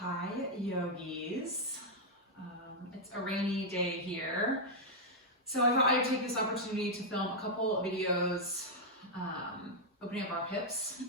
Hi, yogis. It's a rainy day here, so I thought I'd take this opportunity to film a couple of videos opening up our hips.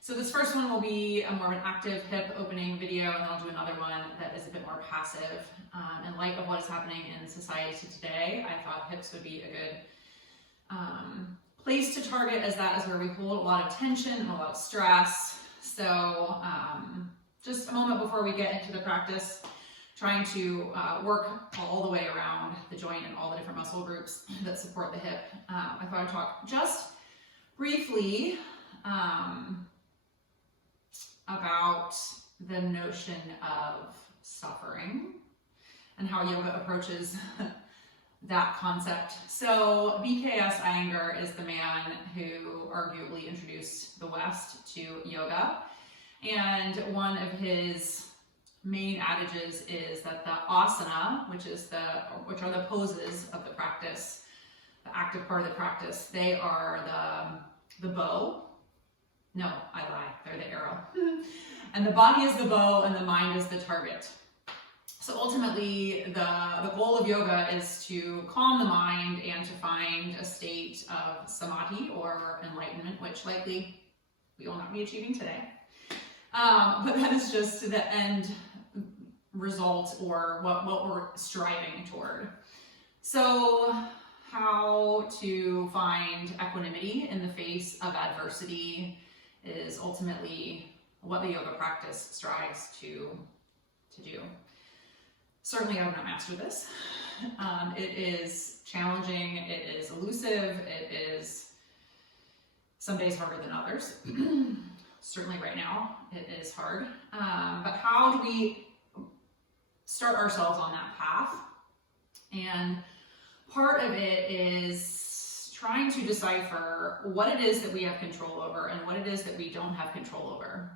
So this first one will be a more of an active hip opening video, and then I'll do another one that is a bit more passive. In light of what is happening in society today, I thought hips would be a good place to target, as that is where we hold a lot of tension and a lot of stress. So just a moment before we get into the practice, trying to work all the way around the joint and all the different muscle groups that support the hip. I thought I'd talk just briefly about the notion of suffering and how yoga approaches that concept. So BKS Iyengar is the man who arguably introduced the West to yoga. And one of his main adages is that the asana, which are the poses of the practice, the active part of the practice, they are the bow. No, I lie, they're the arrow. And the body is the bow and the mind is the target. So ultimately, the goal of yoga is to calm the mind and to find a state of samadhi or enlightenment, which likely we will not be achieving today. But that is just the end result, or what we're striving toward. So how to find equanimity in the face of adversity is ultimately what the yoga practice strives to do. Certainly I have not mastered this. It is challenging, it is elusive, it is some days harder than others. Certainly right now it is hard. But how do we start ourselves on that path? And part of it is trying to decipher what it is that we have control over and what it is that we don't have control over.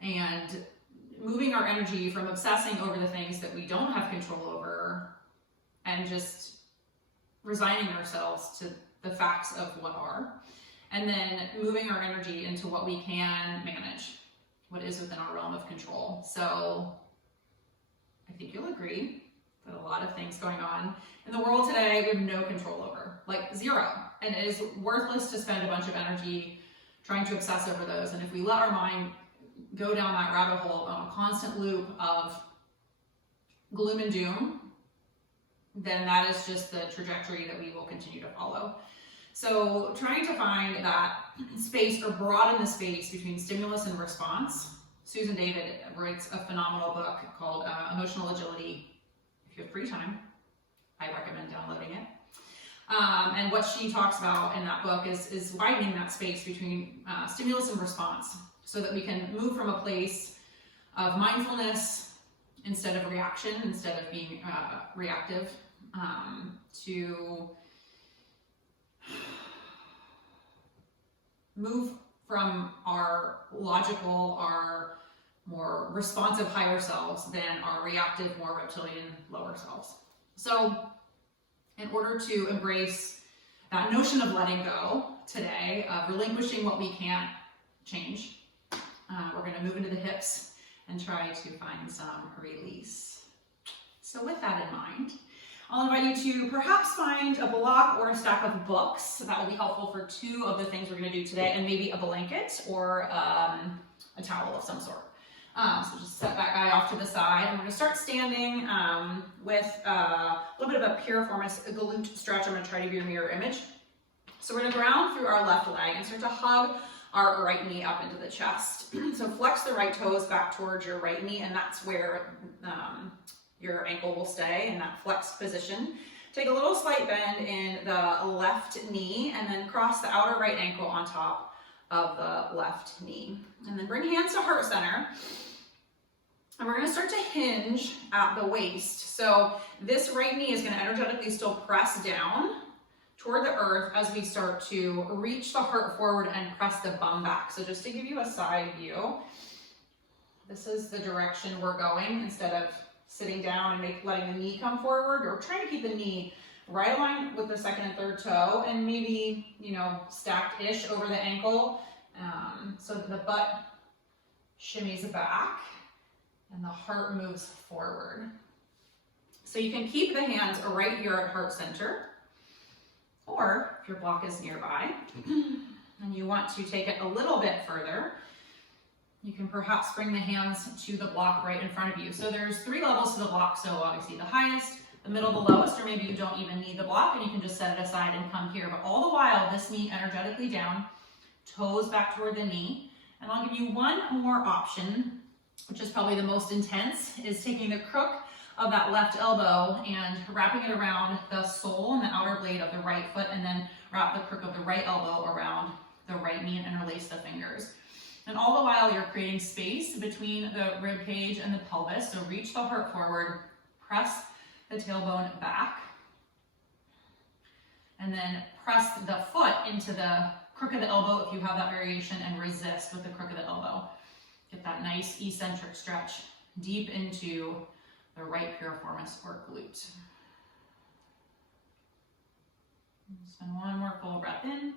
And moving our energy from obsessing over the things that we don't have control over and just resigning ourselves to the facts of what are. And then moving our energy into what we can manage, what is within our realm of control. So I think you'll agree that a lot of things going on in the world today we have no control over, like zero. And it is worthless to spend a bunch of energy trying to obsess over those. And if we let our mind go down that rabbit hole on a constant loop of gloom and doom, then that is just the trajectory that we will continue to follow. So trying to find that space, or broaden the space between stimulus and response. Susan David writes a phenomenal book called Emotional Agility. If you have free time, I recommend downloading it. And what she talks about in that book is widening that space between stimulus and response, so that we can move from a place of mindfulness instead of reaction, instead of being reactive, to move from our logical, our more responsive higher selves than our reactive, more reptilian lower selves. So in order to embrace that notion of letting go today, of relinquishing what we can't change, we're going to move into the hips and try to find some release. So with that in mind, I'll invite you to perhaps find a block or a stack of books. That will be helpful for two of the things we're going to do today, and maybe a blanket or a towel of some sort. So just set that guy off to the side. I'm going to start standing with a little bit of a piriformis glute stretch. I'm going to try to do a mirror image. So we're going to ground through our left leg and start to hug our right knee up into the chest. So flex the right toes back towards your right knee, and that's where your ankle will stay in that flexed position. Take a little slight bend in the left knee, and then cross the outer right ankle on top of the left knee. And then bring hands to heart center. And we're going to start to hinge at the waist. So this right knee is going to energetically still press down toward the earth as we start to reach the heart forward and press the bum back. So just to give you a side view, this is the direction we're going. Instead of sitting down and letting the knee come forward, or trying to keep the knee right aligned with the second and third toe, and maybe, stacked-ish over the ankle, so that the butt shimmies back, and the heart moves forward. So you can keep the hands right here at heart center, or if your block is nearby, and you want to take it a little bit further, you can perhaps bring the hands to the block right in front of you. So there's 3 levels to the block, so obviously the highest, the middle, the lowest, or maybe you don't even need the block and you can just set it aside and come here. But all the while, this knee energetically down, toes back toward the knee. And I'll give you one more option, which is probably the most intense, is taking the crook of that left elbow and wrapping it around the sole and the outer blade of the right foot, and then wrap the crook of the right elbow around the right knee and interlace the fingers. And all the while you're creating space between the rib cage and the pelvis. So reach the heart forward, press the tailbone back, and then press the foot into the crook of the elbow if you have that variation, and resist with the crook of the elbow. Get that nice eccentric stretch deep into the right piriformis or glute. Spend one more full breath in.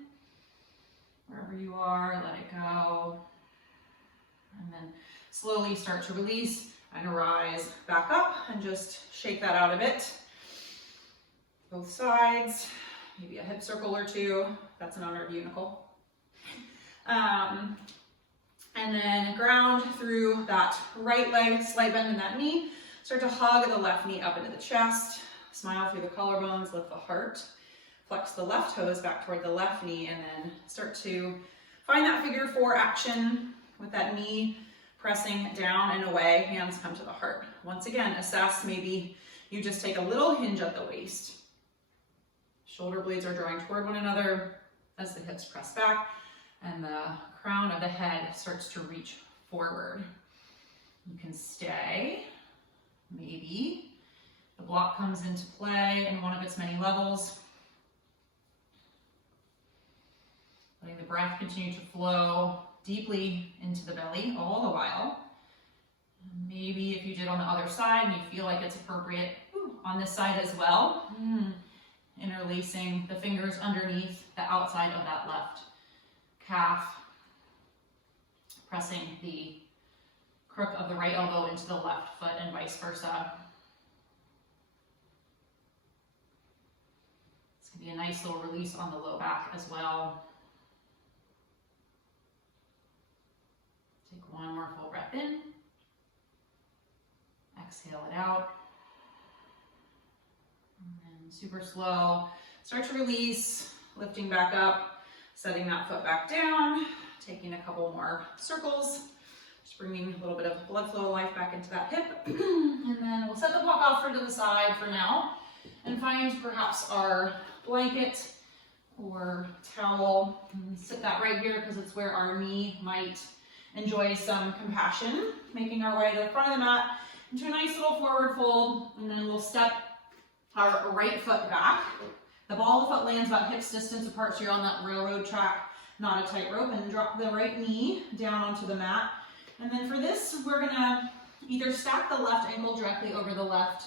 Wherever you are, let it go. And then slowly start to release and rise back up and just shake that out a bit. Both sides, maybe a hip circle or two. That's in honor of you, Nicole. And then ground through that right leg, slight bend in that knee. Start to hug the left knee up into the chest. Smile through the collarbones, lift the heart. Flex the left toes back toward the left knee, and then start to find that figure 4 action with that knee pressing down and away, hands come to the heart. Once again, assess, maybe you just take a little hinge at the waist. Shoulder blades are drawing toward one another as the hips press back, and the crown of the head starts to reach forward. You can stay. Maybe the block comes into play in one of its many levels. Letting the breath continue to flow deeply into the belly all the while. Maybe if you did on the other side and you feel like it's appropriate, on this side as well, interlacing the fingers underneath the outside of that left calf, pressing the crook of the right elbow into the left foot and vice versa. This can be a nice little release on the low back as well. Take one more full breath in. Exhale it out. And then super slow, start to release, lifting back up, setting that foot back down, taking a couple more circles, just bringing a little bit of blood flow life back into that hip. And then we'll set the block off to the side for now and find perhaps our blanket or towel. And sit that right here because it's where our knee might enjoy some compassion. Making our way to the front of the mat into a nice little forward fold, and then we'll step our right foot back. The ball of the foot lands about hips distance apart, so you're on that railroad track, not a tightrope, and drop the right knee down onto the mat. And then for this, we're gonna either stack the left ankle directly over the left,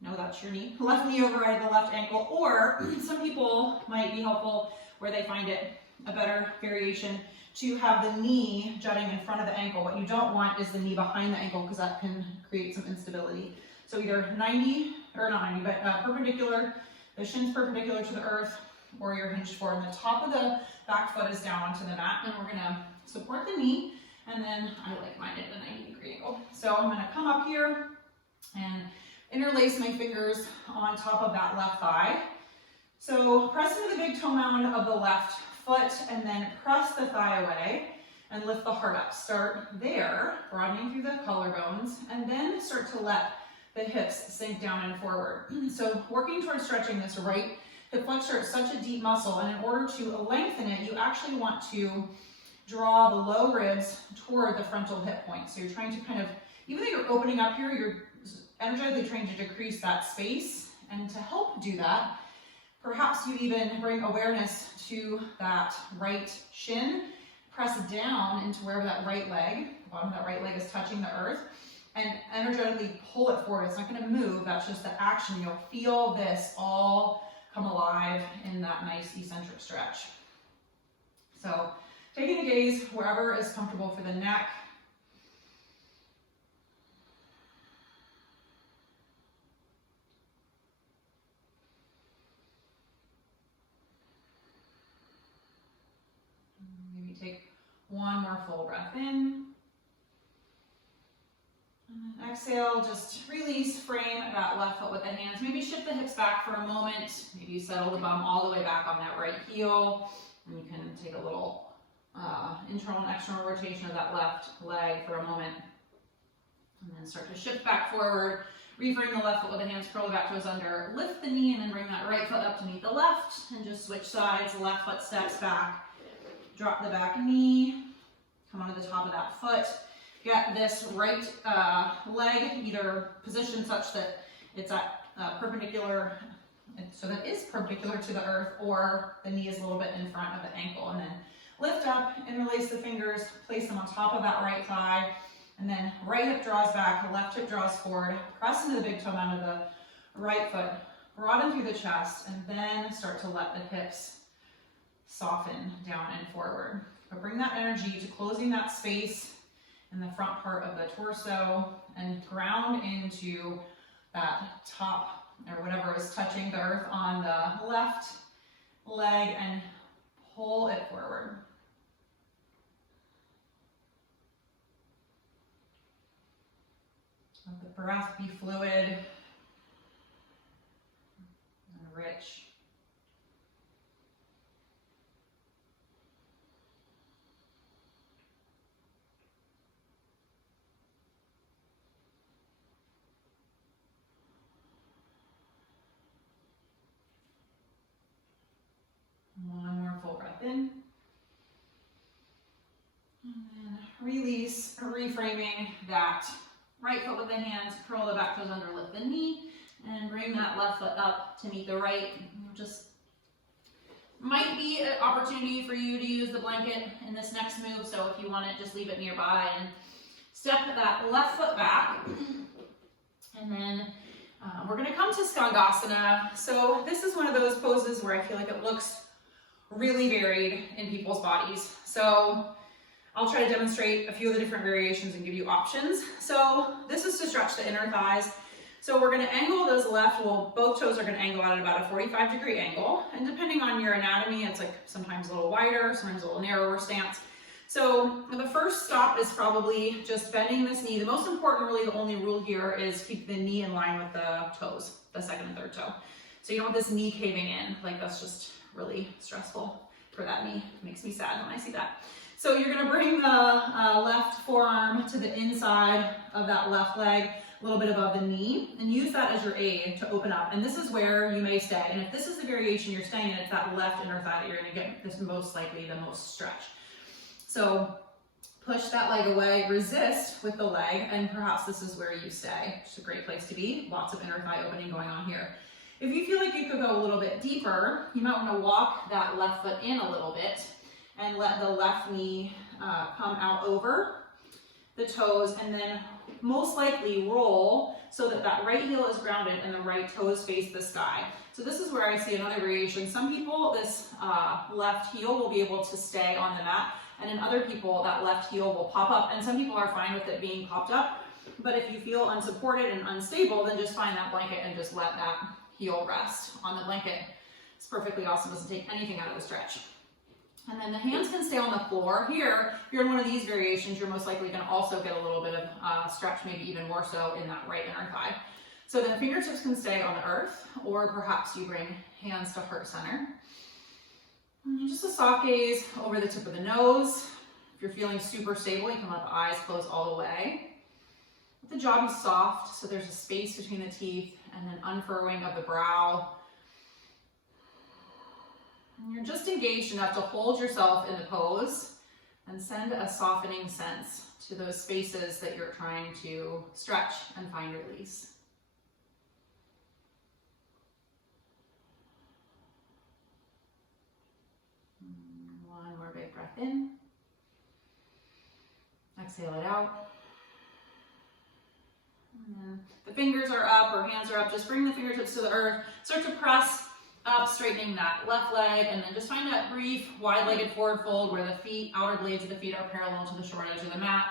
no, that's your knee, left knee over the left ankle, or some people might be helpful where they find it a better variation to have the knee jutting in front of the ankle. What you don't want is the knee behind the ankle because that can create some instability. So either 90, or not 90, but perpendicular, the shin's perpendicular to the earth, or you're hinged forward. And the top of the back foot is down onto the mat, and we're gonna support the knee, and then I like mine at a 90-degree angle. So I'm gonna come up here and interlace my fingers on top of that left thigh. So press into the big toe mound of the left foot, and then press the thigh away and lift the heart up. Start there, broadening through the collarbones, and then start to let the hips sink down and forward. So working towards stretching this right hip flexor is such a deep muscle, and in order to lengthen it, you actually want to draw the low ribs toward the frontal hip point. So you're trying to kind of, even though you're opening up here, you're energetically trying to decrease that space. And to help do that, perhaps you even bring awareness to that right shin, press down into wherever that right leg, the bottom of that right leg is touching the earth, and energetically pull it forward. It's not going to move, that's just the action. You'll feel this all come alive in that nice eccentric stretch. So taking the gaze wherever is comfortable for the neck, One more full breath in. And then exhale, just release, frame that left foot with the hands. Maybe shift the hips back for a moment. Maybe you settle the bum all the way back on that right heel. And you can take a little internal and external rotation of that left leg for a moment. And then start to shift back forward. Reframe the left foot with the hands, curl the back toes under, lift the knee, and then bring that right foot up to meet the left. And just switch sides. Left foot steps back. Drop the back knee. Come onto the top of that foot. Get this right leg either positioned such that it's at perpendicular, so that is perpendicular to the earth, or the knee is a little bit in front of the ankle. And then lift up, interlace the fingers, place them on top of that right thigh, and then right hip draws back, left hip draws forward, press into the big toe mound of the right foot, broaden through the chest, and then start to let the hips soften down and forward. But bring that energy to closing that space in the front part of the torso and ground into that top or whatever is touching the earth on the left leg and pull it forward. Let the breath be fluid and rich. One more full breath in. And then release, reframing that right foot with the hands, curl the back toes under, lift the knee, and bring that left foot up to meet the right. Just might be an opportunity for you to use the blanket in this next move, so if you want it, just leave it nearby and step that left foot back. And then we're gonna come to Skandasana. So this is one of those poses where I feel like it looks really varied in people's bodies. So I'll try to demonstrate a few of the different variations and give you options. So this is to stretch the inner thighs. So we're gonna angle those left, well, both toes are gonna angle at about a 45-degree angle. And depending on your anatomy, it's like sometimes a little wider, sometimes a little narrower stance. So the first stop is probably just bending this knee. The most important, really the only rule here is keep the knee in line with the toes, the second and third toe. So you don't want this knee caving in, like that's just really stressful for that knee. It makes me sad when I see that. So you're gonna bring the left forearm to the inside of that left leg, a little bit above the knee, and use that as your aid to open up. And this is where you may stay. And if this is the variation you're staying in, it's that left inner thigh that you're gonna get this most likely the most stretch. So push that leg away, resist with the leg, and perhaps this is where you stay. It's a great place to be. Lots of inner thigh opening going on here. If you feel like you could go a little bit deeper, you might want to walk that left foot in a little bit and let the left knee come out over the toes, and then most likely roll so that that right heel is grounded and the right toes face the sky. So this is where I see another variation. Some people, this left heel will be able to stay on the mat, and in other people, that left heel will pop up, and some people are fine with it being popped up. But if you feel unsupported and unstable, then just find that blanket and just let that heel rest on the blanket. It's perfectly awesome, doesn't take anything out of the stretch. And then the hands can stay on the floor. Here, if you're in one of these variations, you're most likely gonna also get a little bit of stretch, maybe even more so in that right inner thigh. So the fingertips can stay on the earth, or perhaps you bring hands to heart center. And just a soft gaze over the tip of the nose. If you're feeling super stable, you can let the eyes close all the way. Let the jaw be soft, so there's a space between the teeth, and then unfurrowing of the brow. And you're just engaged enough to hold yourself in the pose and send a softening sense to those spaces that you're trying to stretch and find release. One more big breath in. Exhale it out. And then the fingers are up or hands are up. Just bring the fingertips to the earth. Start to press up, straightening that left leg, and then just find that brief wide-legged forward fold where the feet, outer blades of the feet are parallel to the short edge of the mat.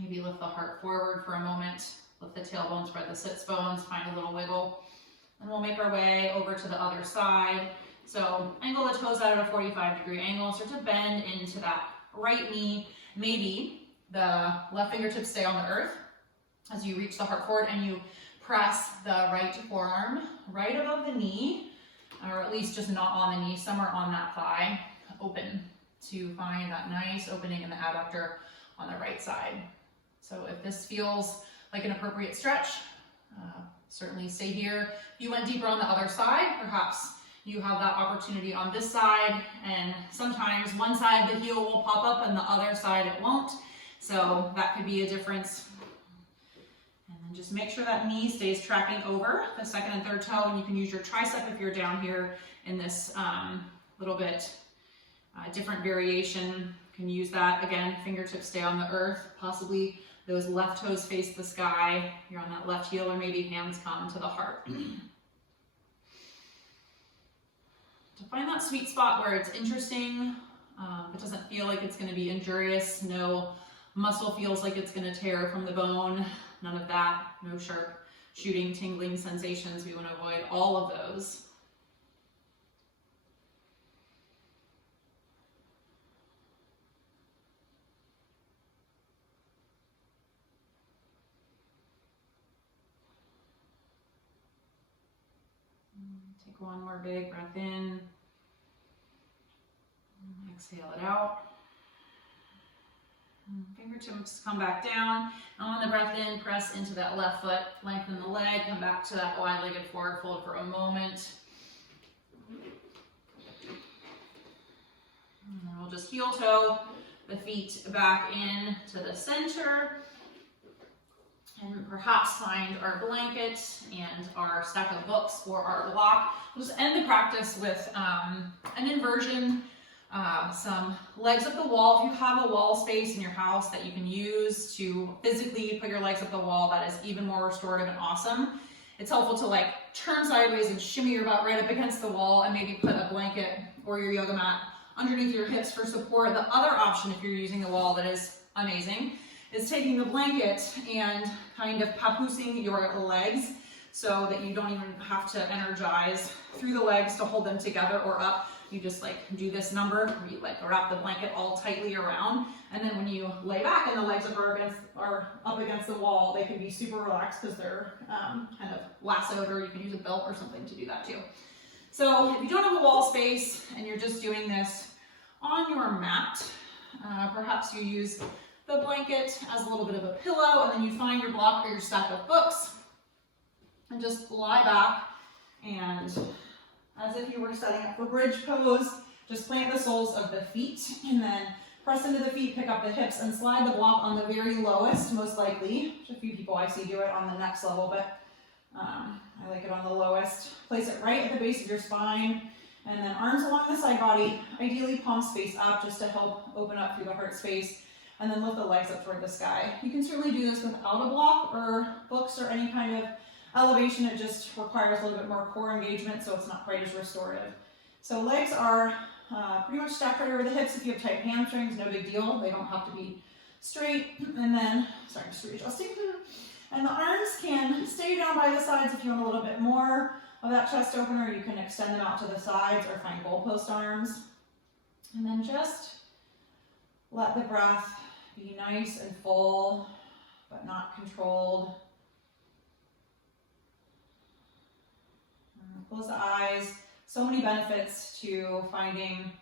Maybe lift the heart forward for a moment. Lift the tailbone, spread the sits bones, find a little wiggle. And we'll make our way over to the other side. So angle the toes out at a 45-degree angle. Start to bend into that right knee. Maybe the left fingertips stay on the earth as you reach the heart forward, and you press the right forearm right above the knee, or at least just not on the knee, somewhere on that thigh, open, to find that nice opening in the adductor on the right side. So if this feels like an appropriate stretch, certainly stay here. If you went deeper on the other side, perhaps you have that opportunity on this side, and sometimes one side the heel will pop up and the other side it won't. So that could be a difference. And then just make sure that knee stays tracking over the second and third toe, and you can use your tricep if you're down here in this little bit different variation. You can use that. Again, fingertips stay on the earth, possibly those left toes face the sky. You're on that left heel, or maybe hands come to the heart. To find that sweet spot where it's interesting, it doesn't feel like it's going to be injurious, no muscle feels like it's going to tear from the bone, none of that, no sharp shooting, tingling sensations. We want to avoid all of those. Take one more big breath in. Exhale it out. Fingertips come back down. On the breath in, press into that left foot, lengthen the leg, come back to that wide-legged forward fold for a moment. And then we'll just heel toe the feet back in to the center. And perhaps find our blanket and our stack of books or our block. We'll just end the practice with an inversion, some legs up the wall. If you have a wall space in your house that you can use to physically put your legs up the wall, that is even more restorative and awesome. It's helpful to like turn sideways and shimmy your butt right up against the wall, and maybe put a blanket or your yoga mat underneath your hips for support. The other option, if you're using a wall, that is amazing, is taking the blanket and kind of papoosing your legs so that you don't even have to energize through the legs to hold them together or up. You just like do this number where you like wrap the blanket all tightly around, and then when you lay back and the legs are up against the wall, they can be super relaxed because they're kind of lassoed, or you can use a belt or something to do that too. So if you don't have a wall space and you're just doing this on your mat, perhaps you use the blanket as a little bit of a pillow, and then you find your block or your stack of books and just lie back, and as if you were setting up for bridge pose, just plant the soles of the feet and then press into the feet, pick up the hips, and slide the block on the very lowest, most likely. A few people I see do it on the next level, but I like it on the lowest. Place it right at the base of your spine, and then arms along the side body, ideally palms face up just to help open up through the heart space. And then lift the legs up toward the sky. You can certainly do this without a block or books or any kind of elevation. It just requires a little bit more core engagement, so it's not quite as restorative. So legs are pretty much stacked right over the hips. If you have tight hamstrings, no big deal. They don't have to be straight. And then, sorry, just readjusting. And the arms can stay down by the sides if you want a little bit more of that chest opener. You can extend them out to the sides or find goalpost arms. And then just let the breath be nice and full, but not controlled. Close the eyes. So many benefits to finding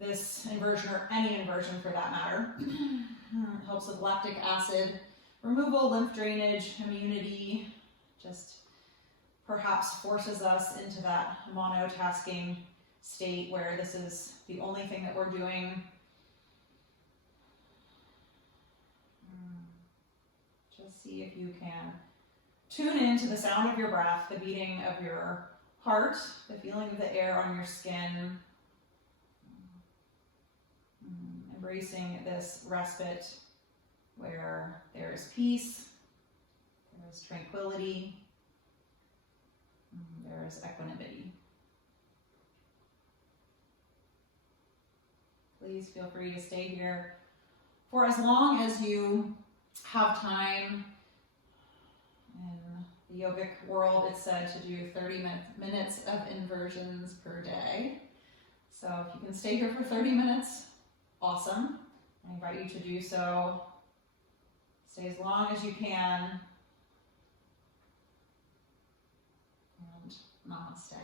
this inversion, or any inversion for that matter. It helps with lactic acid removal, lymph drainage, immunity, just perhaps forces us into that monotasking state where this is the only thing that we're doing. Just see if you can tune into the sound of your breath, the beating of your heart, the feeling of the air on your skin. Embracing this respite where there is peace, there is tranquility, there is equanimity. Please feel free to stay here for as long as you have time. In the yogic world, it's said to do 30 minutes of inversions per day. So if you can stay here for 30 minutes, awesome. I invite you to do so. Stay as long as you can. And namaste.